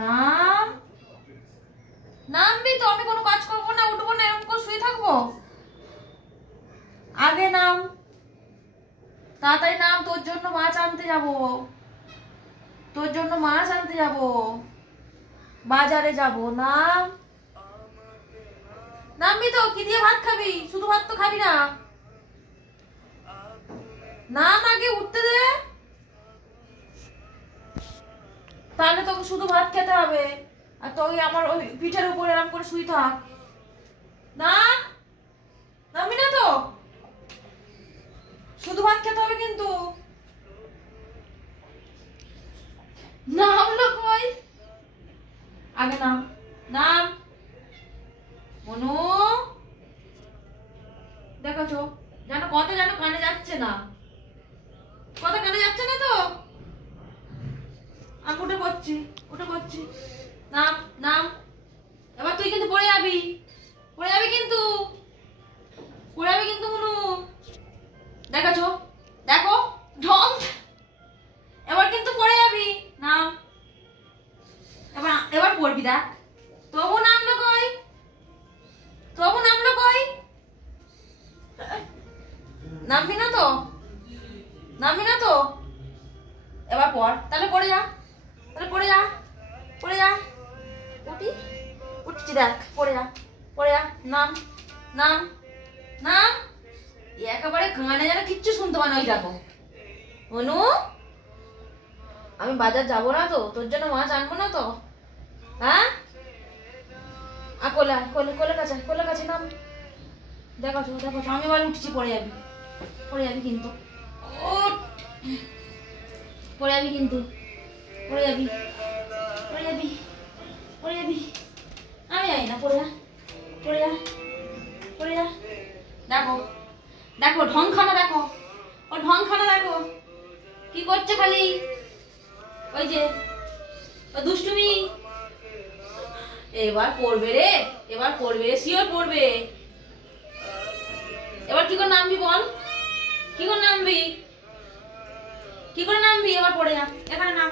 নাম। নামবি তো, আমি কোনো কাজ করবো না, উঠবো না, এরকম করে শুয়ে থাকবো? আগে নাম, তাড়াতাড়ি নাম, তোর জন্য মাছ আনতে যাবো, তোর জন্য মাছ আনতে যাবো, বাজারে যাবো। নাম। নামবি তো? কি দিয়ে ভাত খাবি? শুধু ভাত তো খাবি না। নাম, আগে উঠতে দে, তাহলে তোকে শুধু ভাত খেতে হবে, আর তোকে আমার ওই পিঠের উপর এরকম করে শুই থাক। নাম। নামবি না তো? শুধু ভাত খেতে হবে কিন্তু। নামলো কই? আগে নাম। নাম। মনু, দেখো জানো কত, জানো কানে যাচ্ছে না, কথা কানে যাচ্ছে না তো? আমি উঠে পড়ছি, উঠে পড়ছি। নাম। নাম। এবার তুই কিন্তু পড়ে যাবি, পড়ে যাবি কিন্তু, পড়ে যাবি কিন্তু মনু। দেখাছো, দেখো ঢং, এবার কিন্তু পড়ে যাবি। নাম। এবার এবার পড়বি, দেখ। তবু নামলো কই? তবু নামলো কই? নামবি না তো? নামবি না তো? এবার পড়, তাহলে পড়ে যা, তাহলে পড়ে যা, পড়ে যা। উঠি, উঠছি, দেখ, পড়ে যা, পড়ে যা। নাম। নাম। নাম। একেবারে কানে যেন কিচ্ছু শুনতে পায় না। ওই দেখো অনু, আমি বাজার যাবো না তো, তোর জন্য মাছ আনবো না তো? হ্যাঁ, কোলে কোলে কোলে কাছে, কোলে কাছে নাম। দেখাছো, দেখাছো, আমি এবার উঠছি, পড়ে যাবি, পড়ে যাবি কিন্তু, পড়ে যাবি কিন্তু, পড়ে যাবি, পড়ে যাবি, পড়ে যাবি। আমি যাই না, পড়ে যা, পড়ে যা, পড়ে যা। দেখো, দেখো ঢংখানা, দেখো ও ঢংখানা, দেখো কি করছে খালি, ওই যে ও দুষ্টুমি। এবার পড়বে রে, এবার পড়বে রে, শিওর পড়বে। এবার কি করে নামবি বল? কি করে নামবি? কি করে নামবি? এবার পড়ে যা, এখানে নাম।